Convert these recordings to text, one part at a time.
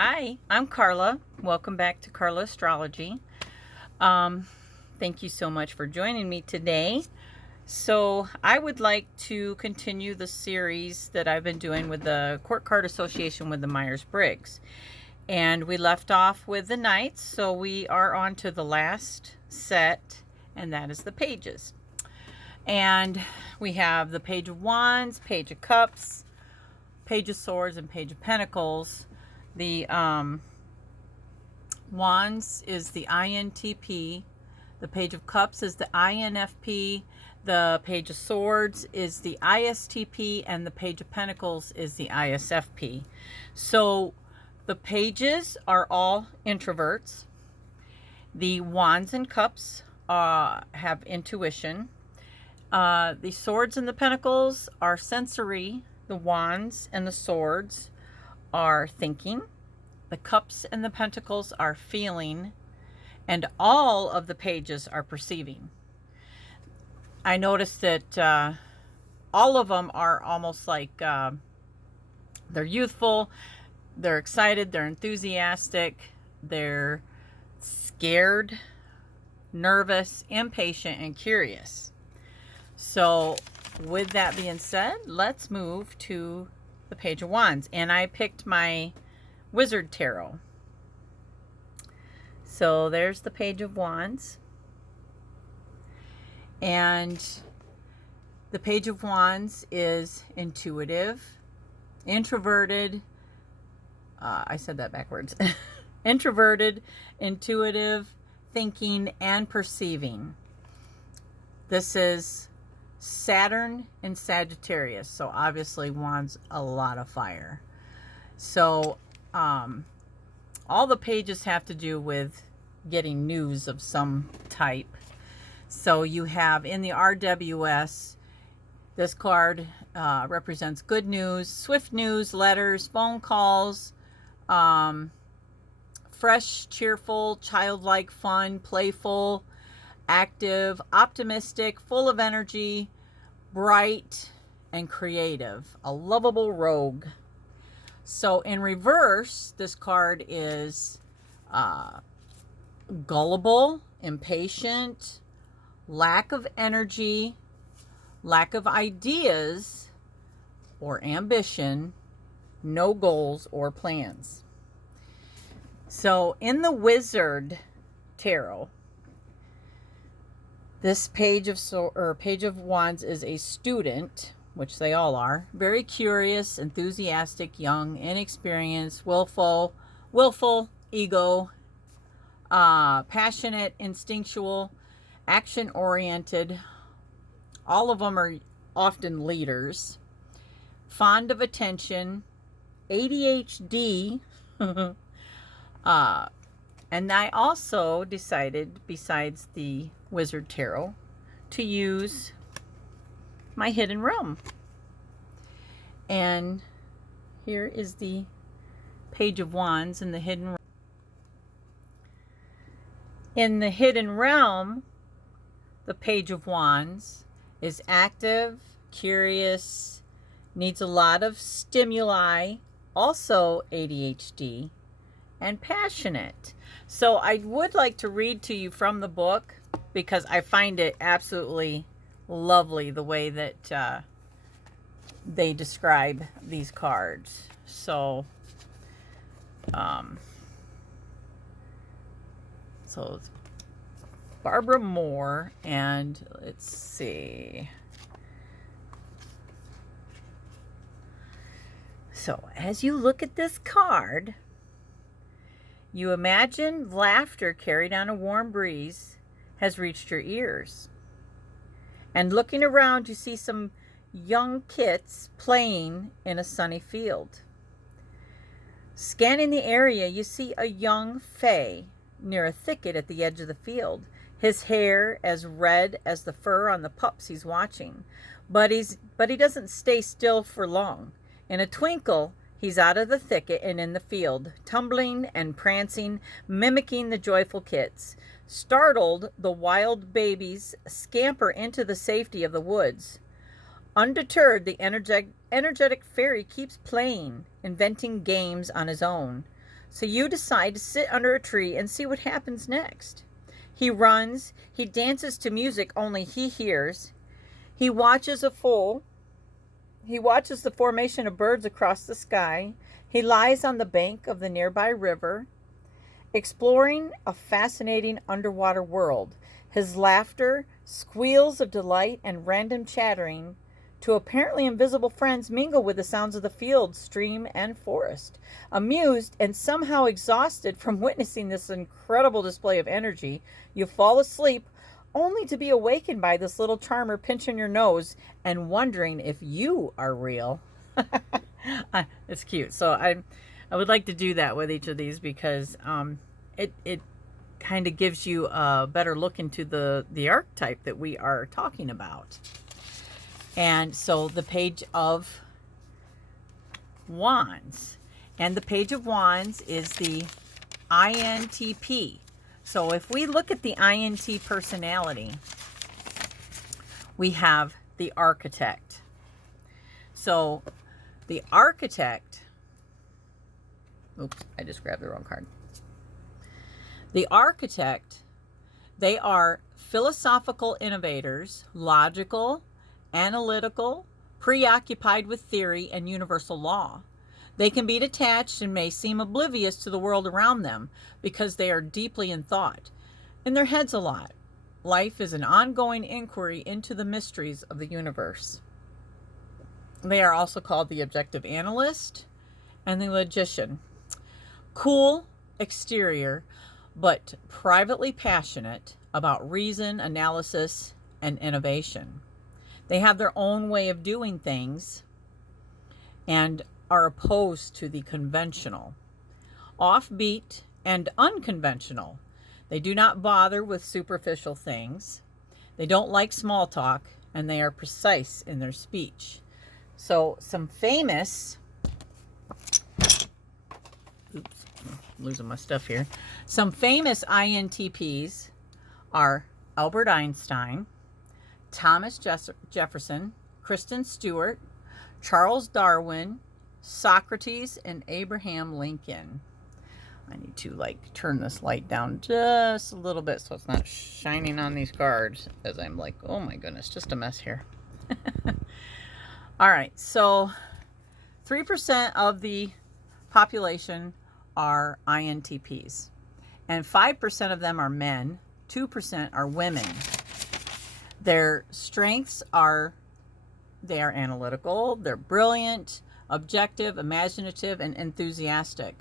Hi, I'm Carla. Welcome back to Carlastrology. Thank you so much for joining me today. So I would like to continue the series that I've been doing with the Court Card Association with the Myers Briggs. And we left off with the Knights, so we are on to the last set, and that is the Pages. And we have the Page of Wands, Page of Cups, Page of Swords, and Page of Pentacles. The Wands is the INTP. The Page of Cups is the INFP. The Page of Swords is the ISTP. And the Page of Pentacles is the ISFP. So the pages are all introverts. The Wands and Cups have intuition. The Swords and the Pentacles are sensory. The Wands and the Swords are thinking. The Cups and the Pentacles are feeling. And all of the pages are perceiving. I noticed that all of them are almost like they're youthful, they're excited, they're enthusiastic, they're scared, nervous, impatient, and curious. So with that being said, let's move to the Page of Wands. And I picked my Wizard Tarot. So there's the Page of Wands. And the Page of Wands is intuitive, introverted. I said that backwards. Introverted, intuitive, thinking, and perceiving. This is Saturn in Sagittarius. So obviously Wands a lot of fire. So all the pages have to do with getting news of some type. So you have in the RWS, this card represents good news, swift news, letters, phone calls, fresh, cheerful, childlike, fun, playful, active, optimistic, full of energy, bright, and creative. A lovable rogue. So in reverse, this card is gullible, impatient, lack of energy, lack of ideas or ambition, no goals or plans. So in the Wizard Tarot, this Page of Wands is a student, which they all are, very curious, enthusiastic, young, inexperienced, willful, ego, passionate, instinctual, action-oriented. All of them are often leaders. Fond of attention, ADHD. And I also decided, besides the Wizard Tarot, to use my Hidden Realm. And here is the Page of Wands in the Hidden Realm. In the Hidden Realm, the Page of Wands is active, curious, needs a lot of stimuli, also ADHD, and passionate. So I would like to read to you from the book because I find it absolutely lovely the way that they describe these cards. So it's Barbara Moore, and let's see. So as you look at this card, you imagine laughter carried on a warm breeze has reached your ears. And looking around, you see some young kits playing in a sunny field. Scanning the area, you see a young fae near a thicket at the edge of the field. His hair as red as the fur on the pups he's watching. But he doesn't stay still for long. In a twinkle, he's out of the thicket and in the field, tumbling and prancing, mimicking the joyful kits. Startled, the wild babies scamper into the safety of the woods. Undeterred, the energetic fairy keeps playing, inventing games on his own. So you decide to sit under a tree and see what happens next. He runs, he dances to music only he hears. He watches the formation of birds across the sky. He lies on the bank of the nearby river, exploring a fascinating underwater world. His laughter, squeals of delight, and random chattering to apparently invisible friends mingle with the sounds of the field, stream, and forest. Amused and somehow exhausted from witnessing this incredible display of energy, you fall asleep only to be awakened by this little charmer pinching your nose and wondering if you are real. It's cute. So I would like to do that with each of these because it kind of gives you a better look into the archetype that we are talking about. And so the Page of Wands. And the Page of Wands is the INTP. So if we look at the INT personality, we have the architect. So the architect, oops, I just grabbed the wrong card. The architect, they are philosophical innovators, logical, analytical, preoccupied with theory and universal law. They can be detached and may seem oblivious to the world around them because they are deeply in thought. In their heads a lot. Life is an ongoing inquiry into the mysteries of the universe. They are also called the objective analyst and the logician. Cool exterior, but privately passionate about reason, analysis, and innovation. They have their own way of doing things and are opposed to the conventional, offbeat, and unconventional. They do not bother with superficial things. They don't like small talk, and they are precise in their speech. So some famous, oops, I'm losing my stuff here. Some famous INTPs are Albert Einstein, Thomas Jefferson, Kristen Stewart, Charles Darwin, Socrates, and Abraham Lincoln. I need to turn this light down just a little bit so it's not shining on these cards as I'm like, oh my goodness, just a mess here. All right, so 3% of the population are INTPs, and 5% of them are men, 2% are women. Their strengths are they are analytical, they're brilliant, objective, imaginative, and enthusiastic.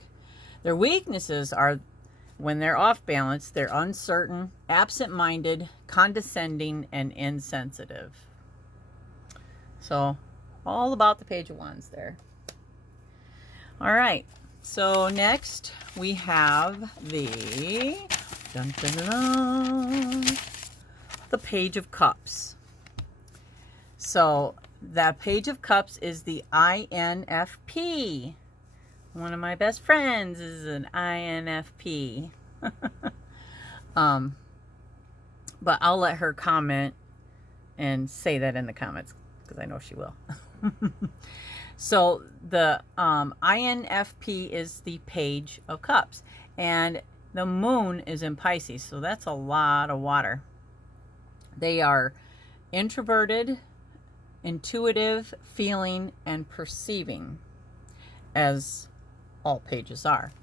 Their weaknesses are when they're off balance, they're uncertain, absent-minded, condescending, and insensitive. So all about the Page of Wands there. All right, so next we have the dun, dun, dun, dun, the Page of Cups. So that Page of Cups is the INFP. One of my best friends is an INFP. But I'll let her comment and say that in the comments because I know she will. So the INFP is the Page of Cups, and the moon is in Pisces, so that's a lot of water. They are introverted, intuitive, feeling, and perceiving, as all pages are,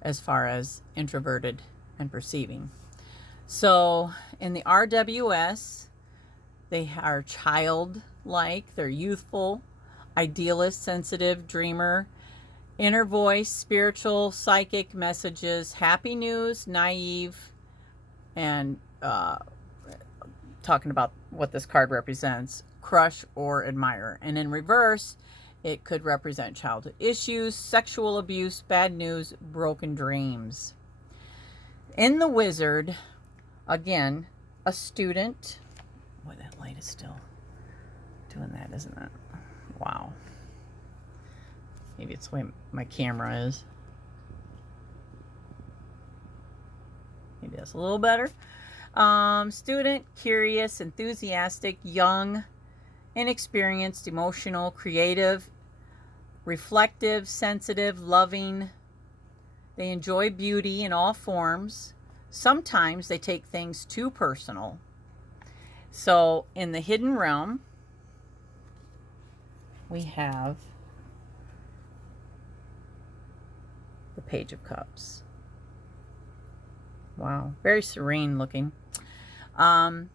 as far as introverted and perceiving. So in the RWS, they are childlike, they're youthful, idealist, sensitive, dreamer, inner voice, spiritual, psychic messages, happy news, naive, and talking about what this card represents, crush or admire. And in reverse, it could represent childhood issues, sexual abuse, bad news, broken dreams. In the Wizard, again, a student. Boy, that light is still doing that, isn't it? Wow. Maybe it's the way my camera is. Maybe that's a little better. Student, curious, enthusiastic, young, inexperienced, emotional, creative, reflective, sensitive, loving, They enjoy beauty in all forms. Sometimes they take things too personal. So in the hidden realm, we have the Page of Cups. Wow, very serene looking. And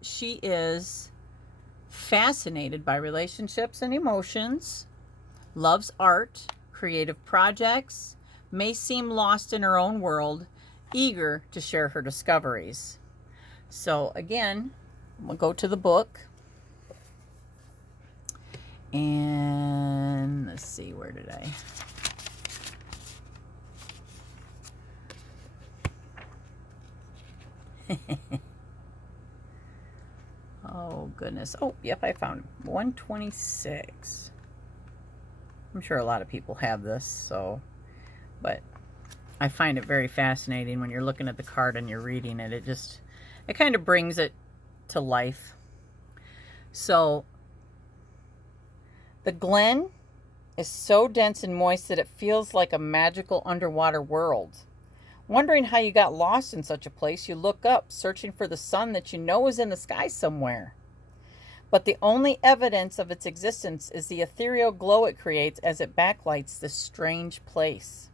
she is fascinated by relationships and emotions, loves art, creative projects, may seem lost in her own world, eager to share her discoveries. So again, we'll go to the book. And let's see, where did I... Oh, goodness. Oh, yep, I found 126. I'm sure a lot of people have this, so, but I find it very fascinating when you're looking at the card and you're reading it. It kind of brings it to life. So, the glen is so dense and moist that it feels like a magical underwater world. Wondering how you got lost in such a place, you look up, searching for the sun that you know is in the sky somewhere. But the only evidence of its existence is the ethereal glow it creates as it backlights this strange place.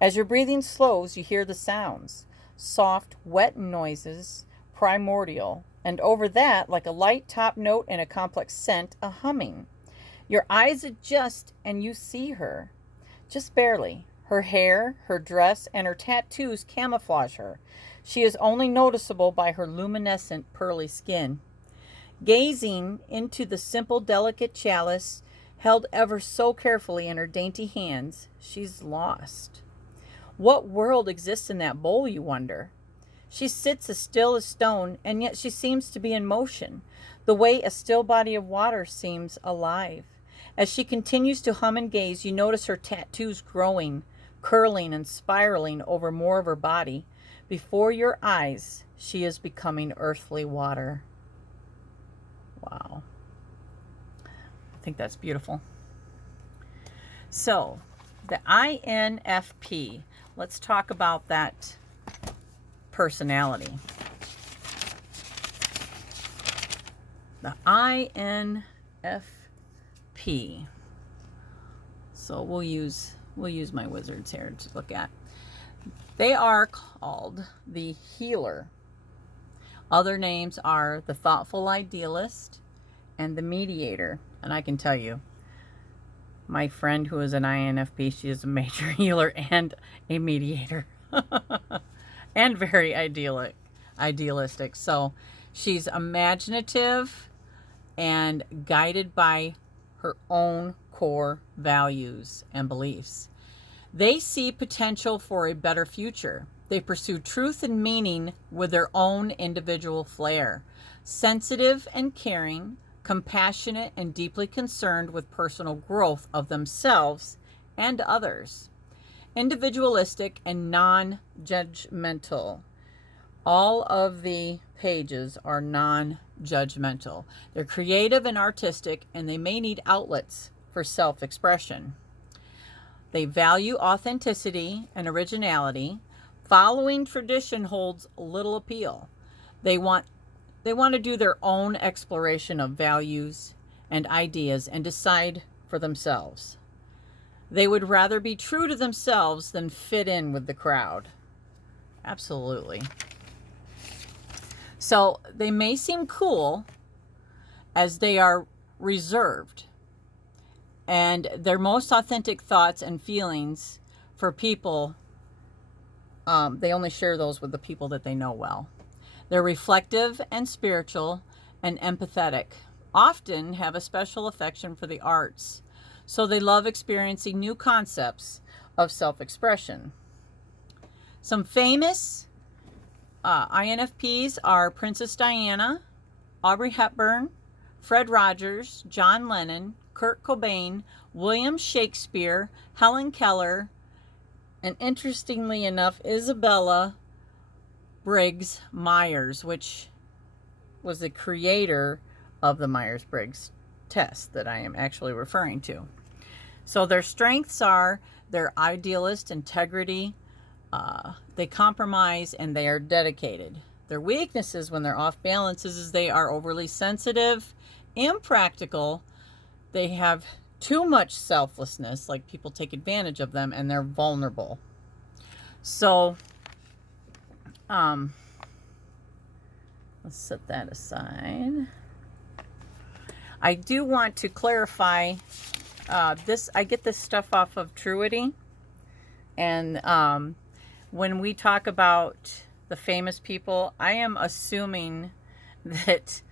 As your breathing slows, you hear the sounds, soft, wet noises, primordial, and over that, like a light top note in a complex scent, a humming. Your eyes adjust and you see her, just barely. Her hair, her dress, and her tattoos camouflage her. She is only noticeable by her luminescent, pearly skin. Gazing into the simple, delicate chalice, held ever so carefully in her dainty hands, she's lost. What world exists in that bowl, you wonder? She sits as still as stone, and yet she seems to be in motion, the way a still body of water seems alive. As she continues to hum and gaze, you notice her tattoos growing, curling and spiraling over more of her body. Before your eyes, she is becoming earthly water. Wow. I think that's beautiful. So, the INFP. Let's talk about that personality. The INFP. So we'll use my wizards here to look at. They are called the healer. Other names are the thoughtful idealist and the mediator. And I can tell you, my friend who is an INFP, she is a major healer and a mediator. And very idealistic. So she's imaginative and guided by her own core values and beliefs. They see potential for a better future. They pursue truth and meaning with their own individual flair. Sensitive and caring, compassionate and deeply concerned with personal growth of themselves and others. Individualistic and non-judgmental. All of the pages are non-judgmental. They're creative and artistic, and they may need outlets for self-expression. They value authenticity and originality. Following tradition holds little appeal. They want to do their own exploration of values and ideas and decide for themselves. They would rather be true to themselves than fit in with the crowd. Absolutely. So they may seem cool as they are reserved, and their most authentic thoughts and feelings for people, they only share those with the people that they know well. They're reflective and spiritual and empathetic, often have a special affection for the arts, so they love experiencing new concepts of self-expression. Some famous INFPs are Princess Diana, Audrey Hepburn, Fred Rogers, John Lennon, Kurt Cobain, William Shakespeare, Helen Keller, and interestingly enough, Isabella Briggs Myers, which was the creator of the Myers Briggs test that I am actually referring to. So their strengths are They're idealist, integrity. They compromise, and they are dedicated. Their weaknesses when they're off balance is they are overly sensitive, impractical. They have too much selflessness, like people take advantage of them, and they're vulnerable. So, let's set that aside. I do want to clarify this. I get this stuff off of Truity, and when we talk about the famous people, I am assuming that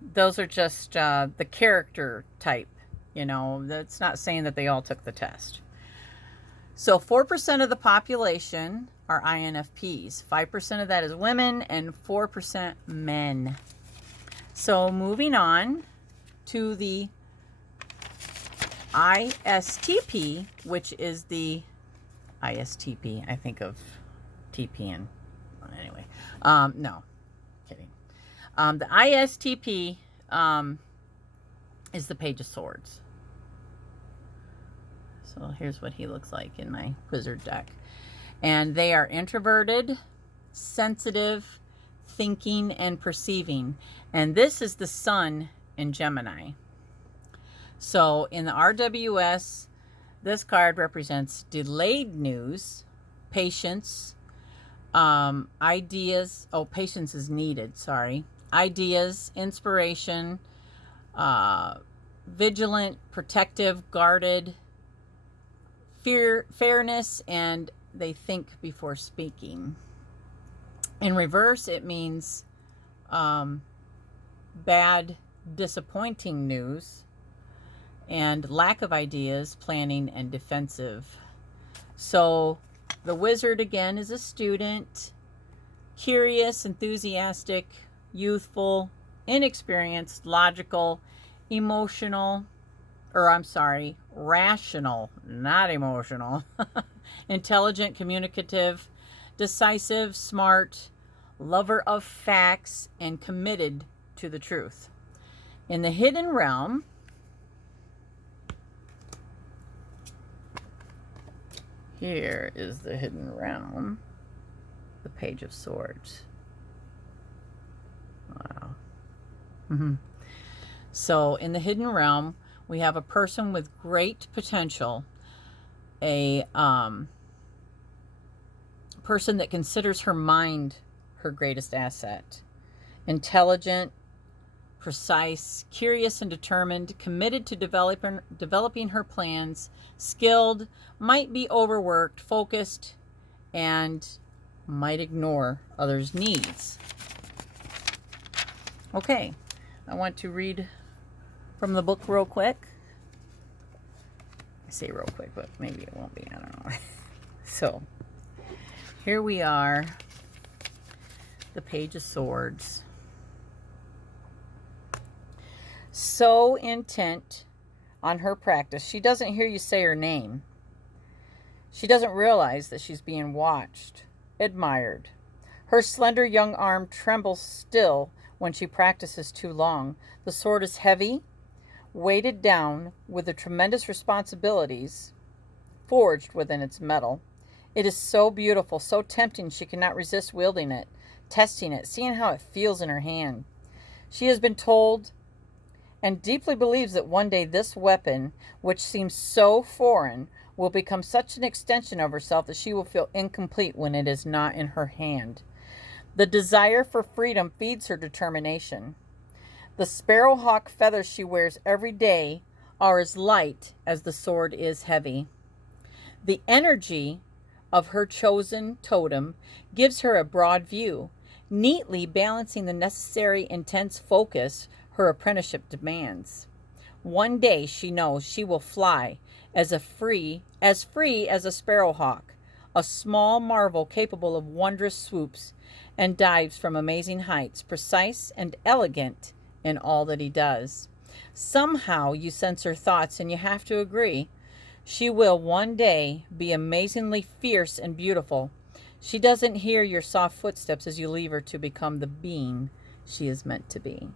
those are just the character type. You know, that's not saying that they all took the test. So 4% of the population are INFPs. 5% of that is women and 4% men. So moving on to the ISTP, which is the ISTP. I think of TP and anyway. No, kidding. The ISTP is the Page of Swords. So here's what he looks like in my wizard deck. And they are introverted, sensitive, thinking, and perceiving. And this is the sun in Gemini. So in the RWS, this card represents delayed news, patience, ideas. Oh, patience is needed, sorry. Ideas, inspiration, vigilant, protective, guarded, fairness, and they think before speaking. In reverse, it means bad, disappointing news, and lack of ideas, planning, and defensive. So the wizard, again, is a student, curious, enthusiastic, youthful, inexperienced, logical, emotional, rational, not emotional, intelligent, communicative, decisive, smart, lover of facts, and committed to the truth. In the hidden realm, here is the hidden realm, the Page of Swords. Wow. So in the hidden realm, we have a person with great potential, a person that considers her mind her greatest asset, intelligent, precise, curious and determined, committed to developing her plans, skilled, might be overworked, focused, and might ignore others' needs. Okay, I want to read from the book real quick. I say real quick, but maybe it won't be. I don't know. So, here we are, the Page of Swords. So intent on her practice, she doesn't hear you say her name. She doesn't realize that she's being watched, admired. Her slender young arm trembles still when she practices too long. The sword is heavy, weighted down with the tremendous responsibilities forged within its metal. It is so beautiful, so tempting, she cannot resist wielding it, testing it, seeing how it feels in her hand. She has been told and deeply believes that one day this weapon, which seems so foreign, will become such an extension of herself that she will feel incomplete when it is not in her hand. The desire for freedom feeds her determination. The sparrowhawk feathers she wears every day are as light as the sword is heavy. The energy of her chosen totem gives her a broad view, neatly balancing the necessary intense focus her apprenticeship demands. One day she knows she will fly as free as a sparrowhawk, a small marvel capable of wondrous swoops and dives from amazing heights, precise and elegant in all that he does. Somehow you sense her thoughts, and you have to agree. She will one day be amazingly fierce and beautiful. She doesn't hear your soft footsteps as you leave her to become the being she is meant to be.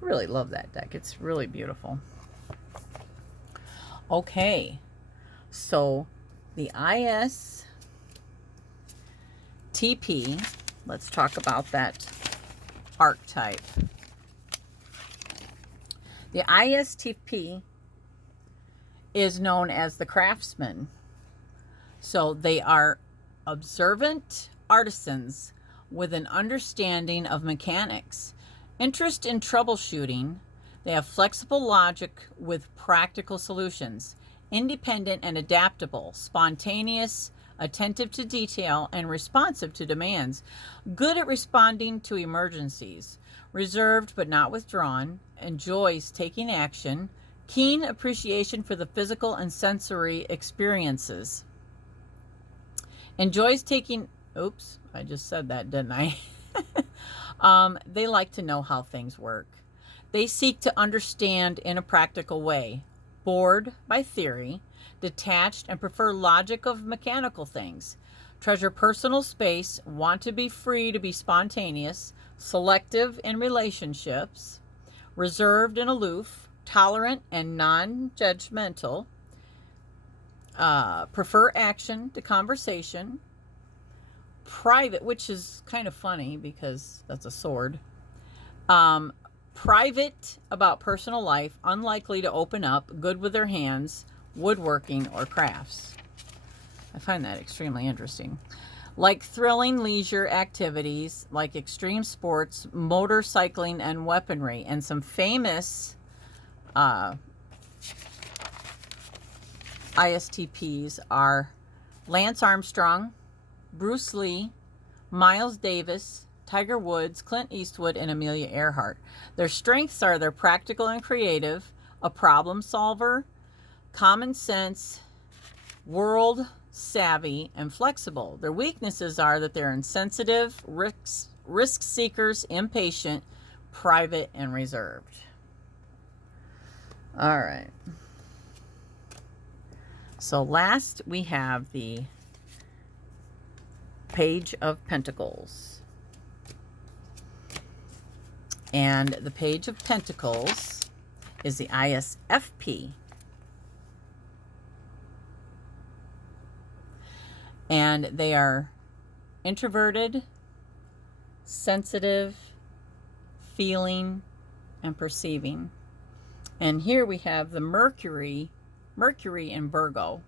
Really love that deck. It's really beautiful. Okay, so the ISTP, let's talk about that archetype. The ISTP is known as the craftsman. So they are observant artisans with an understanding of mechanics, interest in troubleshooting. They have flexible logic with practical solutions, independent and adaptable, spontaneous, attentive to detail, and responsive to demands, good at responding to emergencies, reserved but not withdrawn, enjoys taking action, keen appreciation for the physical and sensory experiences, enjoys taking, oops, I just said that, didn't I? They like to know how things work. They seek to understand in a practical way, bored by theory, detached and prefer logic of mechanical things, treasure personal space, want to be free to be spontaneous, selective in relationships, reserved and aloof, tolerant and non-judgmental, prefer action to conversation, private, which is kind of funny because that's a sword, private about personal life, unlikely to open up, good with their hands, woodworking or crafts. I find that extremely interesting. Like thrilling leisure activities like extreme sports, motorcycling, and weaponry. And some famous ISTPs are Lance Armstrong, Bruce Lee, Miles Davis, Tiger Woods, Clint Eastwood, and Amelia Earhart. Their strengths are they're practical and creative, a problem solver, common sense, world savvy, and flexible. Their weaknesses are that they're insensitive, risk seekers, impatient, private, and reserved. All right. So last we have the Page of Pentacles. And the Page of Pentacles is the ISFP. And they are introverted, sensitive, feeling, and perceiving. And here we have the Mercury in Virgo.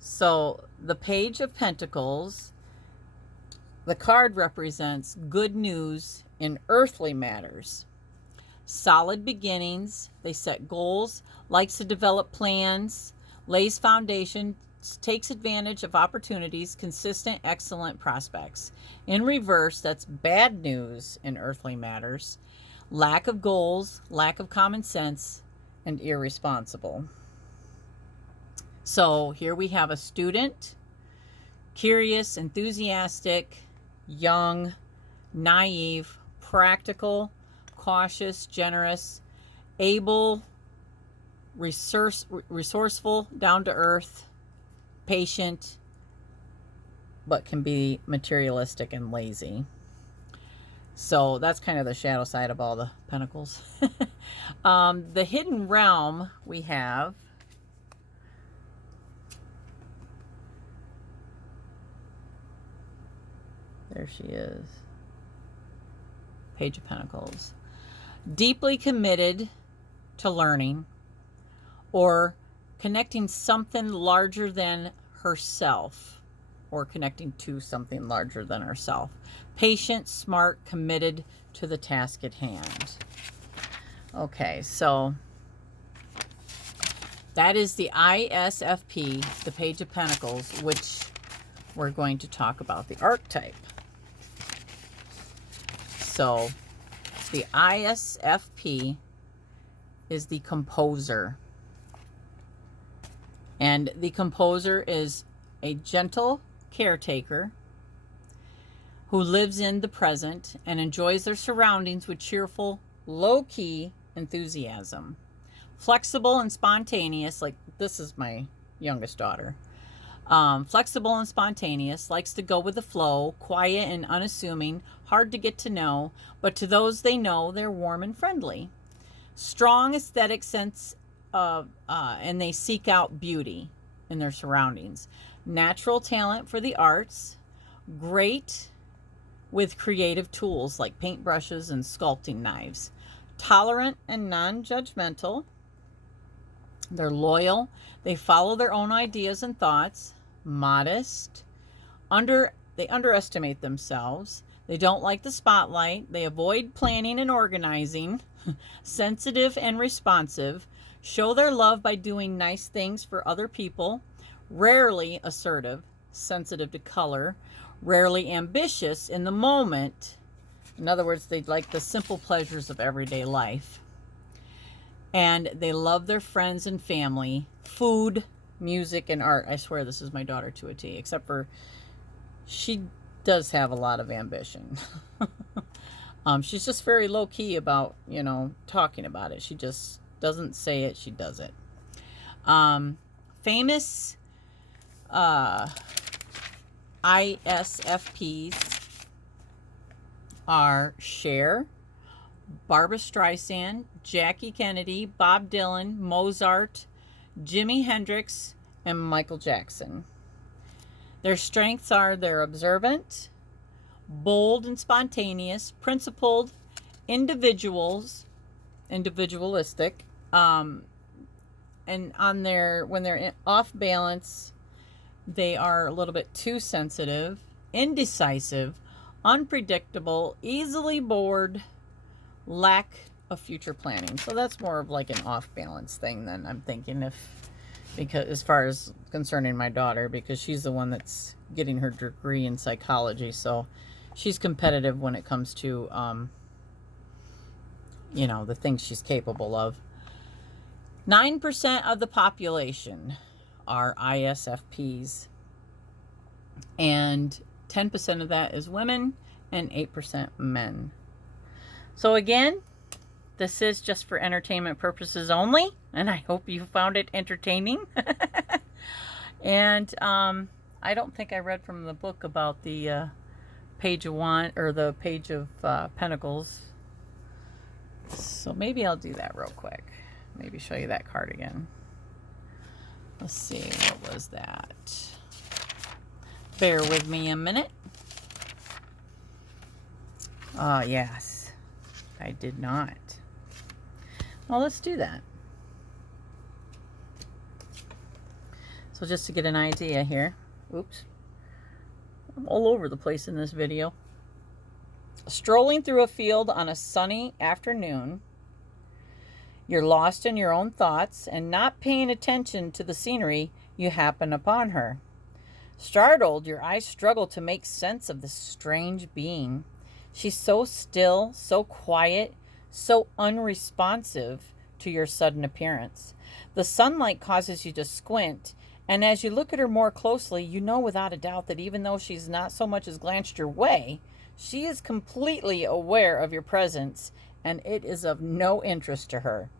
So the Page of Pentacles, the card represents good news in earthly matters. Solid beginnings. They set goals, likes to develop plans, lays foundation, takes advantage of opportunities, consistent, excellent prospects. In reverse, that's bad news in earthly matters. Lack of goals, lack of common sense, and irresponsible. So here we have a student, curious, enthusiastic, young, naive, practical, cautious, generous, able, resourceful, down to earth, patient, but can be materialistic and lazy. So that's kind of the shadow side of all the pentacles. The hidden realm we have, there she is, Page of Pentacles. Deeply committed to learning or connecting something larger than herself, or connecting to something larger than herself. Patient, smart, committed to the task at hand. Okay, so that is the ISFP, the Page of Pentacles, which we're going to talk about the archetype. So the ISFP is the composer. And the composer is a gentle caretaker who lives in the present and enjoys their surroundings with cheerful, low-key enthusiasm. Flexible and spontaneous, like this is my youngest daughter. Flexible and spontaneous, likes to go with the flow, quiet and unassuming, hard to get to know, but to those they know, they're warm and friendly. Strong aesthetic sense and they seek out beauty in their surroundings. Natural talent for the arts, great with creative tools like paintbrushes and sculpting knives. Tolerant and non-judgmental. They're loyal. They follow their own ideas and thoughts. Modest. They underestimate themselves. They don't like the spotlight. They avoid planning and organizing. Sensitive and responsive. Show their love by doing nice things for other people. Rarely assertive. Sensitive to color. Rarely ambitious in the moment. In other words, they like the simple pleasures of everyday life. And they love their friends and family, food, music, and art. I swear this is my daughter to a T, except for she does have a lot of ambition. She's just very low-key about, talking about it. She just doesn't say it, she does it. Famous ISFPs are Cher, Barbra Streisand, Jackie Kennedy, Bob Dylan, Mozart, Jimi Hendrix, and Michael Jackson. Their strengths are they're observant, bold and spontaneous, principled, individualistic, and when they're off balance, they are a little bit too sensitive, indecisive, unpredictable, easily bored, lack of future planning. So that's more of like an off balance thing than I'm thinking, because as far as concerning my daughter, because she's the one that's getting her degree in psychology, so she's competitive when it comes to the things she's capable of. 9% of the population are ISFPs, and 10% of that is women and 8% men. So again, this is just for entertainment purposes only, and I hope you found it entertaining. And I don't think I read from the book about the page of wand, or the page of pentacles. So maybe I'll do that real quick. Maybe show you that card again. Let's see, what was that? Bear with me a minute. Yes, I did not. Well, let's do that. So just to get an idea here. Oops. I'm all over the place in this video. Strolling through a field on a sunny afternoon. You're lost in your own thoughts and not paying attention to the scenery, you happen upon her. Startled, your eyes struggle to make sense of this strange being. She's so still, so quiet, so unresponsive to your sudden appearance. The sunlight causes you to squint, and as you look at her more closely, you know without a doubt that even though she's not so much as glanced your way, she is completely aware of your presence, and it is of no interest to her.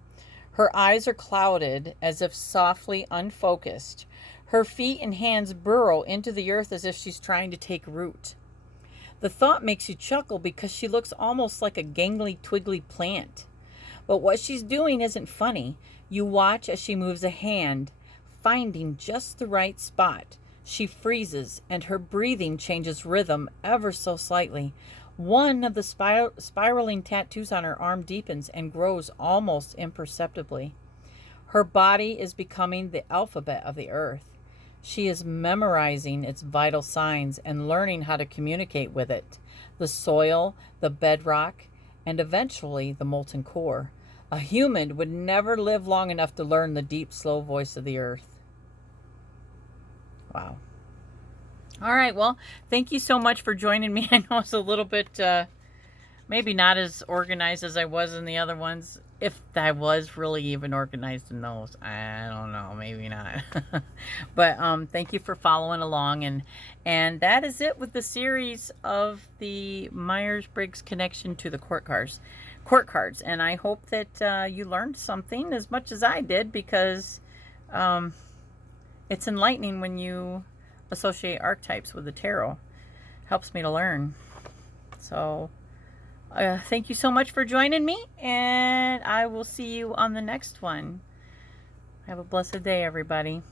Her eyes are clouded, as if softly unfocused. Her feet and hands burrow into the earth as if she's trying to take root. The thought makes you chuckle because she looks almost like a gangly, twiggly plant. But what she's doing isn't funny. You watch as she moves a hand, finding just the right spot. She freezes, and her breathing changes rhythm ever so slightly. One of the spiraling tattoos on her arm deepens and grows almost imperceptibly. Her body is becoming the alphabet of the earth. She is memorizing its vital signs and learning how to communicate with it, the soil, the bedrock, and eventually the molten core. A human would never live long enough to learn the deep, slow voice of the earth. Wow. All right, well, thank you so much for joining me. I know it's a little bit, maybe not as organized as I was in the other ones. If I was really even organized in those, I don't know, maybe not. But thank you for following along, and that is it with the series of the Myers Briggs connection to the court cards. And I hope that you learned something as much as I did, because it's enlightening when you associate archetypes with the tarot. Helps me to learn. So thank you so much for joining me, and I will see you on the next one. Have a blessed day, everybody.